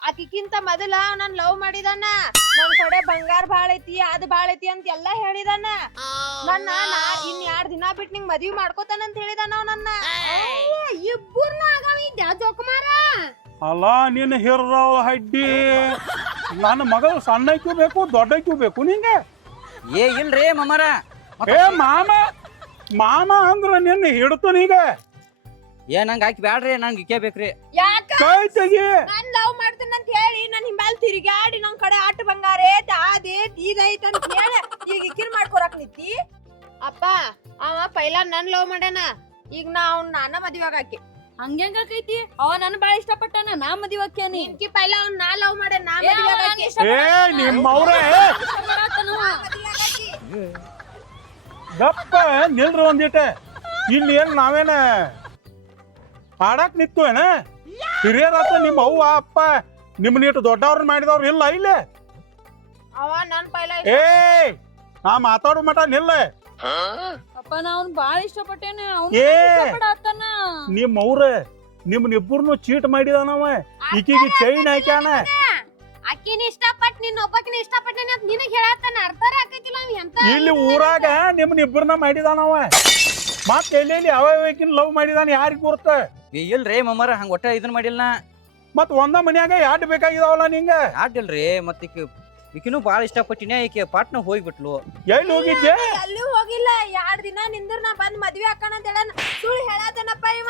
ಆಕಿಕ್ಕಿಂತ ಮೊದಲ ನನ್ ಲವ್ ಮಾಡಿದಾನ ನನ್ ಕಡೆ ಬಂಗಾರ ಬಾಳ ಐತಿ ಅದ್ ಬಾಳ ಐತಿ ಅಂತ ಎಲ್ಲಾ ಹೇಳಿದಾನ ನನ್ನ ಇನ್ 2 ದಿನ ಬಿಟ್ಟು ನಿಂಗ್ ಮದ್ವಿ ಮಾಡ್ಕೋತಾನಂತ ಹೇಳಿದಾನ ಅವ್ ನನ್ನ ಇಬ್ಬರ್ನ ಆಗವ ಜೋಕುಮಾರ ಅಲ್ಲ ನೀನ್ ಹಿರ್ರಾವ್ ಹಡ್ಡಿ ನನ್ನ ಮಗಳು ಸಣ್ಣಕ್ಕೂ ಬೇಕು ದೊಡ್ಡಕ್ಕೂ ಬೇಕು ನಿಂಗೆ ಏ ಇಲ್ರಿ ಮಮ್ಮರ ಏ ಮಾಮ ಮಾಮ ಅಂದ್ರ ನಿನ್ನ ಹಿಡ್ತನೀಗ ಏ ನಂಗೆ ಹಾಕಿ ಬ್ಯಾಡ್ರಿ ನಂಗೆ ಇಕ್ಕೇ ಬೇಕ್ರಿ ಯಾಕ ಕೈ ತೆಗಿ ನಾನ್ ಲವ್ ಮಾಡ್ತೇನೆ ಅಂತ ಹೇಳಿ ನನ್ ಹಿಂಬಾಲ್ ತಿರುಗಾಡಿ ನಮ್ ಕಡೆ ಆಟ ಬಂಗಾರ ಐತ್ ಅದೇತ್ ಇದೈತ್ ಅಂತ ಹೇಳಿ ಈಗ ಇಕ್ಕಿರ್ ಮಾಡ್ಕೊರಕ್ ನಿಂತಿ ಅಪ್ಪ ಅವ ಪೈಲಾ ನನ್ ಲವ್ ಮಾಡ್ಯಾನ ಈಗ ನಾನ ಮದ್ವೆ ಆಗಾಕಿ ಹಂಗೈತಿ ಅವ ನನ್ ಬಾಳ ಇಷ್ಟಪಟ್ಟಾನ ನಾ ಮದ್ವಿ ಆಕ್ಯಾನಿ ನಿನ್ಕಿ ಪೈಲಾ ಅವ್ನ ನಾ ಲವ್ ಮಾಡ್ಯಾನ ನಾ ಮದ್ವೆ ಆಗಾಕಿ ಏ ನಿಮ್ಮವ್ರೆ ಗಪ್ಪ ನಿಲ್ರಿ ಒಂದಿಟ್ಟೆ ಇಲ್ಲಿ ಏನ್ ನಾವೇನ ಆಡಾಕ್ ನಿತ್ತು ಏನ ಹಿರಿಯರಾತ ನಿಮ್ಮ ಅವ್ವ ಅಪ್ಪ ನಿಮ್ ನೀಟು ದೊಡ್ಡವ್ರನ್ನ ಮಾಡಿದವ್ರು ಇಲ್ಲ ಇಲ್ಲೇ ಅವ ನನ್ ಪೈಲಾ ಏ ನಾ ಮಾತಾಡೋ ಮಟ ನಿಲ್ಲ ಅಪ್ಪ ನಾ ಅವ್ನ್ ಬಾಳ ಇಷ್ಟಪಟ್ಟೇನೆ ಏ ಇಷ್ಟಪಡಾತನ ನಿಮ್ಮವ್ರ ನಿಮ್ಮನಿಬ್ಬರನ್ನು ಚೀಟ್ ಮಾಡಿದಾನವ ಈಕಿಗೆ ಚೈನ್ ಹಾಕ್ಯಾನ ಅಕ್ಕಿನ ಇಷ್ಟಪಟ್ ನಿನ್ನ ಒಬ್ಬಕಿನ ಇಷ್ಟಪಟ್ಟೇನೆ ಅಂತ ನಿನಗ್ ಹೇಳತ್ತಾನ ಅರ್ಥರ ಆಕೈತಿಲ್ಲ ಅವ್ ಎಂತ ಇಲ್ಲಿ ಊರಾಗ ನಿಮ್ಮನಿಬ್ಬರನ್ನ ಮಾಡಿದಾನವ ಮತ್ ಎಲ್ಲೆಲ್ಲಿ ಅವಕಿನ ಲವ್ ಮಾಡಿದಾನ ಯಾರಿಗ್ ಗುರ್ತ ಏ ಇಲ್ರಿ ಮಮ್ಮರ ಹಂಗ ಒಟ್ಟ ಇದನ್ ಮಾಡಿಲ್ಲ ಮತ್ ಒಂದ ಮನ್ಯಾಗ ಯಾಡ್ ಬೇಕಾಗಿದಾವಲ್ಲ ನಿಂಗ ಆಡಿಲ್ರಿ ಮತ್ ಈಕಿನೂ ಬಾಳ ಇಷ್ಟಪಟ್ಟಿನ ಈಕೆ ಪಾಟ್ನ ಹೋಗ್ಬಿಟ್ಲು ಎಲ್ಲಿ ಹೋಗಿದ್ದೆ ಎಲ್ಲೂ ಹೋಗಿಲ್ಲ 2 ದಿನ ನಿಂದ್ರ ನಾ ಬಂದ್ ಮದ್ವೆ ಹಾಕಣ ಅಂತ ಹೇಳ ಸುಳ್ಳು ಹೇಳಾತನಪ್ಪ ಇವ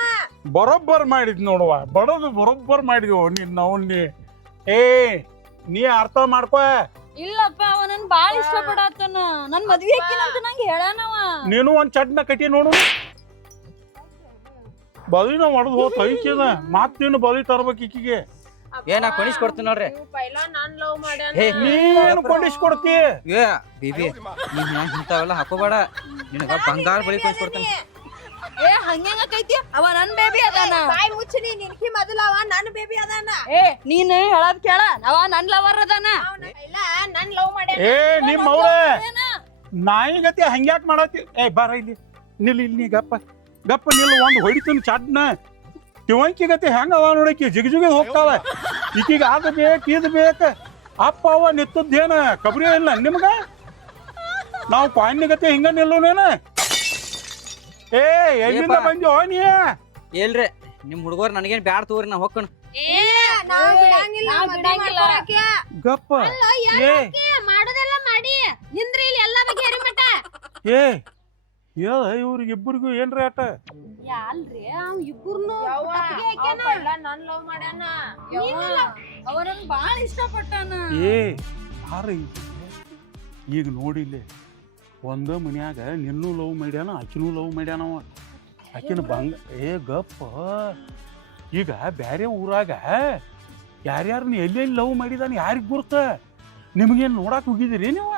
ಬರೋಬ್ಬರ್ ಮಾಡಿದ್ ನೋಡುವ ಬಡದು ಬರೋಬ್ಬರ್ ಮಾಡಿದ್ವು ನಿನ್ನ ಅವನ್ನಿ ಏ ನೀ ಅರ್ಥ ಮಾಡ್ಕೋ ಇಲ್ಲಪ್ಪ ಅವ ನನ್ ಬಾಳ ಇಷ್ಟಪಡಾತನ ನನ್ ಮದ್ವಿ ಆಕಿನಂತ ನಂಗೆ ಹೇಳಾನವ ನೀನು ಒಂದ್ ಚಡ್ನ ಕಟ್ಟಿ ನೋಡು ಬಲಿನ ಹೊಡೆದು ಹೋತ್ ಐಕಿದ ಮತ್ ನೀನು ಬಲಿ ತರ್ಬೇಕು ಈಕಿಗೆ ಏನ ಕೊನಿಸ್ ಕೊಡ್ತೀನಿ ನೋಡ್ರಿ ಪೈಲಾ ನಾನ್ ಲವ್ ಮಾಡ್ಯಾನ ಏ ನೀನು ಕೊಂಡಿಸ್ಕೊಡ್ತಿ ಏ ಬೇಬಿ ನೀನ್ ಇಂಥವೆಲ್ಲ ಹಾಕೋಬೇಡ ನಿನಗ ಬಂಗಾರ ಬಳಿ ಕೊಡ್ತೀನಿ ಏ ಹಂಗೈತಿ ಅವ ನನ್ ಬೇಬಿ ಅದಾನ ಬಾಯ್ ಮುಚ್ಚನಿ ನಿನ್ಕಿ ಮೊದಲ ಅವ ನನ್ ಬೇಬಿ ಅದಾನ ಏ ನೀನ್ ಹೇಳದ್ ಕೇಳ ಅವ ನನ್ ಲವರ್ ಅದಾನ ಪೈಲಾ ನನ್ ಲವ್ ಮಾಡ್ಯಾನ ಏ ನಿಮ್ಮ ಅವ್ರೆ ನಾಯಿ ಗತಿ ಹಂಗ್ಯಾಕ್ ಮಾಡತ್ತಿ ಏ ಬಾರ ಇಲ್ಲಿ ನಿಲ್ ಇಲ್ಲಿ ಗಪ್ಪ ಗಪ್ಪ ನಿಲ್ ಒಂದ್ ಹೊಡಿತೀನಿ ಚಡ್ನ ತಿವಂಕಿ ಗತಿ ಹೆಂಗ ಅವ ನೋಡಕಿ ಜಿಗಿಜಿಗಿ ಹೋಗ್ತಾವ ಈಕಿಗೆ ಅದ್ ಬೇಕ್ ಇದ್ ಬೇಕ ಅಪ್ಪ ಅವ ನಿತ್ತದ್ದೇನ ಕಬ್ರಿ ಇಲ್ಲ ನಿಮ್ಗ ನಾವು ಕಾಯಿನ್ ಗತಿ ಹಿಂಗ ನಿಲ್ಲೋನೇನ ಏ ಎಲ್ಲಿಂದ ಬಂದ್ಯೋ ನೀ ಇಲ್ರಿ ನಿಮ್ ಹುಡುಗರು ನನಗೇನ್ ಬ್ಯಾಡ ತಗೋರಿ ನಾ ಹೋಗ್ಕಣ ಏ ನಾವ್ ಬಿಡಂಗಿಲ್ಲ ಗಪ್ಪ ಏ ಮಾಡೋದೆಲ್ಲ ಮಾಡಿ ನಿಂದ್ರಿ ಇಲ್ಲಿ ಎಲ್ಲ ಬಗೆಹರಿ ಮಟ ಏ ಹೇಳ ಇವ್ರಿಗಿಬ್ಬರಿಗೂ ಏನ್ರಿ ಆಟ ಅಲ್ರಿ ಅವ್ ಇಬ್ಬರ್ನು ನನ್ ಲವ್ ಮಾಡ್ಯಾನ ಅವ ನನ್ ಬಾಳ ಇಷ್ಟಪಟ್ಟಾನ ಏ ಯಾರ ಈಗ ನೋಡಿಲ್ಲಿ ಒಂದ ಮನ್ಯಾಗ ನಿನ್ನೂ ಲವ್ ಮಾಡ್ಯಾನ ಆಕಿನೂ ಲವ್ ಮಾಡ್ಯಾನವ ಆಕಿನ ಬಂಗ ಏ ಗಪ್ಪ ಈಗ ಬ್ಯಾರೆ ಊರಾಗ ಯಾರ್ಯಾರನ್ನ ಎಲ್ಲೆಲ್ಲಿ ಲವ್ ಮಾಡಿದಾನ ಯಾರಿಗ್ ಗುರ್ತ ನಿಮ್ಗೇನ್ ನೋಡಾಕ್ ಹೋಗಿದಿರಿ ನೀವು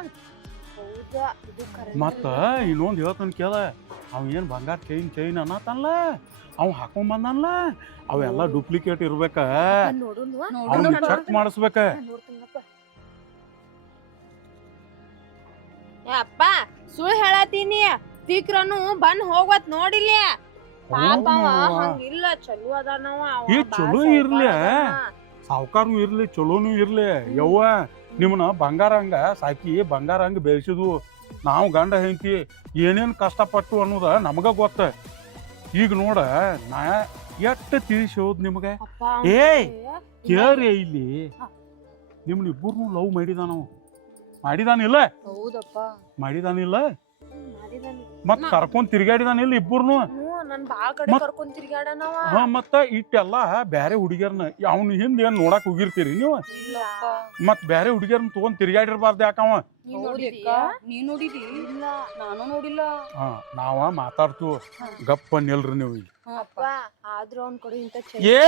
ಮತ್ತ ಇನ್ನೊಂದ್ ಹೇಳ್ತಾನ ಕೇಳ ಅವ ಏನ್ ಬಂಗಾರ ಚೈನ್ ಅನ್ನತಾನಲ್ಲ ಅವ್ ಹಾಕೊಂಡ್ ಬಂದಲ್ಲ ಅವೆಲ್ಲ ಡೂಪ್ಲಿಕೇಟ್ ಇರ್ಬೇಕ ಅವ್ನ ಚೆಕ್ ಮಾಡಿಸ್ಬೇಕ ಅಪ್ಪ ಸುಳ್ಳು ಹೇಳತ್ತೀನಿ ತೀಕ್ರನು ಬಂದ್ ಹೋಗತ್ ನೋಡಿಲ್ಲ ಪಾಪ ಹಂಗಿಲ್ಲ ಚಲೋ ಅದಾನವ ಈ ಚಲೋ ಇರ್ಲಿ ಸಾವ್ಕಾರು ಇರ್ಲಿ ಚಲೋನು ಇರ್ಲಿ ಯವ್ವ ನಿಮ್ಮನ್ನ ಬಂಗಾರ ಹಂಗ ಸಾಕಿ ಬಂಗಾರ ಹಂಗ ಬೆಳೆಸಿದ್ವು ನಾವು ಗಂಡ ಹೆಂಡತಿ ಏನೇನ್ ಕಷ್ಟಪಟ್ಟು ಅನ್ನೋದ ನಮಗ ಗೊತ್ತ ಈಗ ನೋಡ ನಾ ಎಷ್ಟ ತಿಳಿಸಿ ಹೋದ್ ನಿಮಗ ಏ ಕೇಳ್ರಿ ಇಲ್ಲಿ ನಿಮ್ನ ಇಬ್ಬರನ್ನು ಲವ್ ಮಾಡಿದಾನಿಲ್ಲ ಹೌದಪ್ಪ ಮಾಡಿದಾನಿಲ್ಲ ಮತ್ ಕರ್ಕೊಂಡ್ ತಿರ್ಗಾಡಿದಾನಿಲ್ಲ ಇಬ್ಬರನ್ನು ನನ್ ಬಾಳ್ ಕಡೆ ಕರ್ಕೊಂಡ್ ತಿರ್ಗಾಡನವ. ಹಾ ಮತ್ತ ಇಟ್ಟೆಲ್ಲ ಬ್ಯಾರೆ ಹುಡುಗಿಯರ್ನ ಅವ್ನ ಹಿಂದ ಏನ್ ನೋಡಕ್ ಹೋಗಿರ್ತೀರಿ ನೀವು ಮತ್ ಬ್ಯಾರೆ ಹುಡುಗಿಯರ್ನ ತಗೊಂಡ್ ತಿರ್ಗಾಡಿರ್ಬಾರ್ದು ಯಾಕವ ನೀ ನೋಡಿದಿ? ಇಲ್ಲ ನಾನು ನೋಡಿಲ್ಲ. ಹಾ ನಾವ ಮಾತಾಡ್ತೀವ ಗಪ್ಪ ನಿಲ್ರಿ ನೀವು. ಅಪ್ಪ ಆದ್ರೂ ಅವ್ನ್ ಕಡೆ ಇಂತ ಏ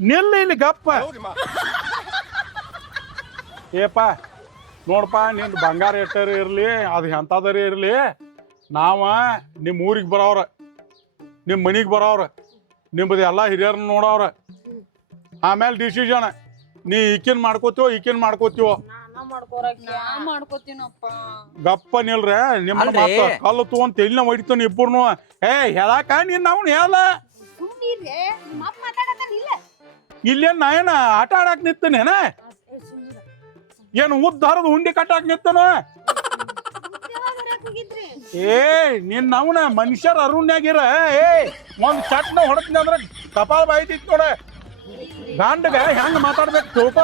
ನಿಲ್ಲ ಇಲ್ಲಿ ಗಪ್ಪ. ಏಪ ನೋಡಪ್ಪ ನಿಂದು ಬಂಗಾರ ಎಟ್ಟರ ಇರ್ಲಿ ಅದು ಎಂಥದರ ಇರ್ಲಿ ನಾವ ನಿಮ್ಮ ಊರಿಗೆ ಬರೋವ್ರ ನಿಮ್ಮ ಮನಿಗೆ ಬರೋವ್ರ ನಿಮ್ಮದು ಎಲ್ಲ ಹಿರಿಯರನ್ನ ನೋಡವ್ರ. ಆಮೇಲೆ ಡಿಸಿಷನ್ ನೀ ಈಕಿನ್ ಮಾಡ್ಕೋತೀವೋ ಮಾಡ್ಕೋತೀನಪ್ಪ. ಗಪ್ಪ ನಿಲ್ರೆ ನಿಮ್ಮ ಮಾತು ಕಲ್ಲು ತಗೊಂಡ್ ತೆಲಿನ ಹೊಡಿತಾನ ಇಬ್ಬರು. ಹೇಳಾಕ ನೀನ್ ನಾವು ಹೇಳ ಇಲ್ಲೇನ್ ನಾ ಏನ ಆಟ ಆಡಾಕ್ ನಿಂತನೇನ ಏನು ಉದ್ದಾರದ ಉಂಡಿ ಕಟ್ಟಾಕ್ ನಿಂತನ? ಏ ನಿನ್ ನಾವ್ನ ಮನುಷ್ಯರ ಅರುಣ್ಯಾಗಿರ ಒಂದ್ ಚಟ್ನ ಹೊಡತ್ನಿ ಅಂದ್ರ ಕಪಾಲ ಬಾಯ್ತಿತ್ ನೋಡ. ಗಾಂಡಗ ಹೆಂಗ್ ಮಾತಾಡ್ಬೇಕು ತಿಳ್ಕ.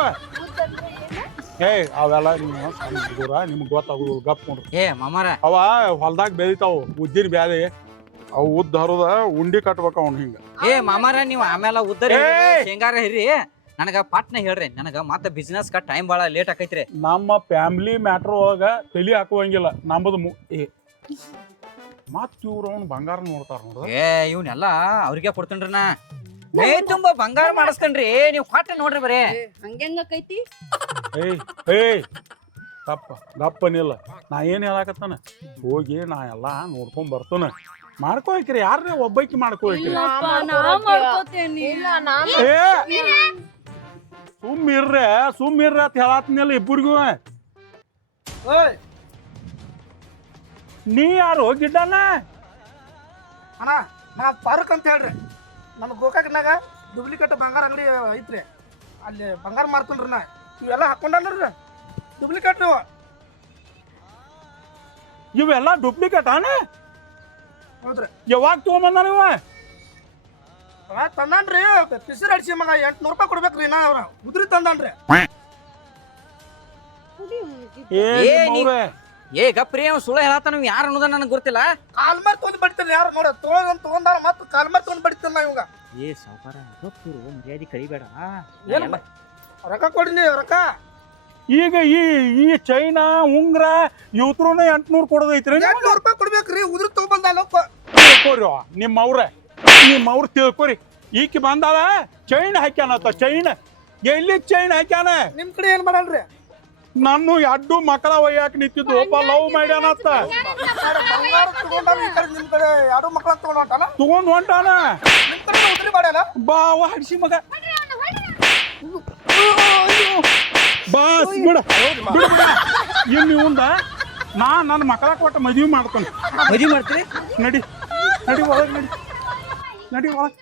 ಅವೆಲ್ಲ ನೀವು ಸಣ್ಣ ಹುಡುಗರ ನಿಮ್ಗೆ ಗೊತ್ತಾಗುದು ಗಪ್ ನೋಡ್ರಿ. ಮಾಮಾರ ಅವ ಹೊಲ್ದಾಗ ಬೆಳಿತಾವ ಉದ್ದಿನ ಬ್ಯಾಲಿ ಅವು ಉದ್ದ ಹರದ ಉಂಡಿ ಕಟ್ಬೇಕ ಅವ್ನ ಹಿಂಗ. ಮಾಮಾರ ನೀವು ಆಮೇಲೆ ಉದ್ದರಿ ಶೇಂಗಾರ ಹಿರಿ ನನಗ ಪಾಟ್ನ ಹೇಳ್ರಿ. ನನಗ ಮತ್ತೆ ಬಿಸ್ನೆಸ್ ಟೈಮ್ ಬಾಳ ಲೇಟ್ ಆಕೈತ್ರಿ. ನಮ್ಮ ಫ್ಯಾಮಿಲಿ ಮ್ಯಾಟ್ರ್ ಒಳಗ ತಲಿ ಹಾಕುವಂಗಿಲ್ಲ ನಮ್ಮದು. ಮತ್ ಇವ್ರು ಅವ್ನು ಬಂಗಾರ ನೋಡ್ತಾರ ನೋಡ್ರ. ಇವ್ನೆಲ್ಲ ಅವ್ರಿಗೆ ಕೊಡ್ತೇನ್ರಿ ನಾ. ಮೇ ತುಂಬಾ ಬಂಗಾರ ಮಾಡಿಸ್ತೇನ್ರಿ ನೀವು ಪಾಟ್ನ ನೋಡ್ರಿ ಬರೇ. ಹಂಗೈತಿ ಗಪ್ಪನಿಲ್ಲ ನಾ ಏನ್ ಹೇಳಾಕತ್ತಾನ ಹೋಗಿ ನಾ ಎಲ್ಲಾ ನೋಡ್ಕೊಂಡ್ ಬರ್ತಾನ. ಮಾಡ್ಕೋಕ್ರಿ ಯಾರೇ ಒಬ್ಬಾಕಿ ಮಾಡ್ಕೋಕ್ರಿ. ಸುಮ್ಮಿರ್ರೆ ಅಂತ ಹೇಳಾತ್ನಿಲ್ಲ ಇಬ್ಬರಿಗೂ. ನೀ ಯಾರು ಗಿಡ್ಡಣ್ಣ? ಅಣ್ಣ ನಾ ಪಾರ್ಕ್ ಅಂತ ಹೇಳ್ರಿ. ನಮ್ಮ ಗೋಕಾಕ್ನಾಗ ಡುಪ್ಲಿಕೇಟ್ ಬಂಗಾರ ಅಂಗಡಿ ಐತ್ರಿ. ಅಲ್ಲಿ ಬಂಗಾರ ಮಾರ್ತನ್ರಿ ನಾ. ಇವೆಲ್ಲ ಹಾಕೊಂಡ್ರಿ ಡುಪ್ಲಿಕೇಟ್. ಇವೆಲ್ಲ ಡುಪ್ಲಿಕೇಟ್ ಅಣ್ಣ? ಹೌದ್ರಿ. ಯಾವಾಗ ತಗೊಂಬಂದ ನೀವು? ತಂದಾನ್ರಿ ಪಿಸರ್ ಅಡ್ಸಿ ಮಗ 800 ರೂಪಾಯಿ ಕೊಡ್ಬೇಕ್ರಿ. ನಾ ಅವ್ರ ಉದ್ರಿ ತಂದಾನ್ರಿ. ಗಪ್ರಿ ಅವ್ ಸುಳ್ಳು ಹೇಳತ್ತಾನ ಯಾರು ಅನ್ನೋದ ನನಗೆ ಗೊತ್ತಿಲ್ಲ. ಕಾಲ್ಮಾರ್ ತೊಗೊಂಡ್ ಬಡಿತಾನೆ ಯಾರು ನೋಡ ತಗೊಂಡಾರ ಮತ್ತ ಕಾಲ್ಮಾರ್ ತೊಗೊಂಡ್ ಬಡಿತಾನ ಇವಾಗ. ಸಾವುಕಾರ ಗಪ್ಪರು ಮರ್ಯಾದೆ ಕಳಿಬೇಡ. ರೊಕ್ಕ ಕೊಡಿನಿ ರೊಕ್ಕ. ಈಗ ಈ ಚೈನಾ ಉಂಗ್ರ ಇವತ್ರೂನ 800 ಕೊಡೋದೈತ್ರಿ. 800 ರೂಪಾಯಿ ಕೊಡ್ಬೇಕ್ರಿ. ಉದ್ರಿ ತಗೊಂಡ್ ತಿಳ್ಕೊರಿ ನಿಮ್ಮವ್ರು ತಿಳ್ಕೊರಿ. ಈಕಿ ಬಂದಾಳ ಚೈನ್ ಹಾಕ್ಯಾನತ್ತ. ಚೈನ್ ಎಲ್ಲಿ ಚೈನ್ ಹಾಕ್ಯಾನ? ನಿಮ್ ಕಡೆ ಏನ್ ಮಾಡಲ್ರಿ? ನಾನು 2 ಮಕ್ಕಳ ಒಯ್ಯಾಕ ನಿಂತಿದ್ದು ಒಬ್ಬ ಲವ್ ಮಾಡ್ಯಾನತ್ತ. ಬಂಗಾರ ತಗೊಂಡ ನಿಮ್ ಕಡೆ 2 ಮಕ್ಕಳ ತಗೊಂಡ್ ಹೊಂಟಾನ. ನಿಮ್ ಕಡೆ ಉದ್ರಿ ಮಾಡ್ಯಾನ. ಬಾವ ಹಡ್ಸಿ ಮಗ ಬಾಸ್ ಬಿಡ ಇನ್ನು ಇವಂದ ನಾ ನನ್ನ ಮಕ್ಕಳ ಕೊಟ್ಟ ಮದ್ವಿ ಮಾಡ್ತಾನೆ. ಮದ್ವಿ ಮಾಡ್ತೀರಿ? ನಡಿ ಒಳಗೆ ನಡಿ ಒಳಗೆ.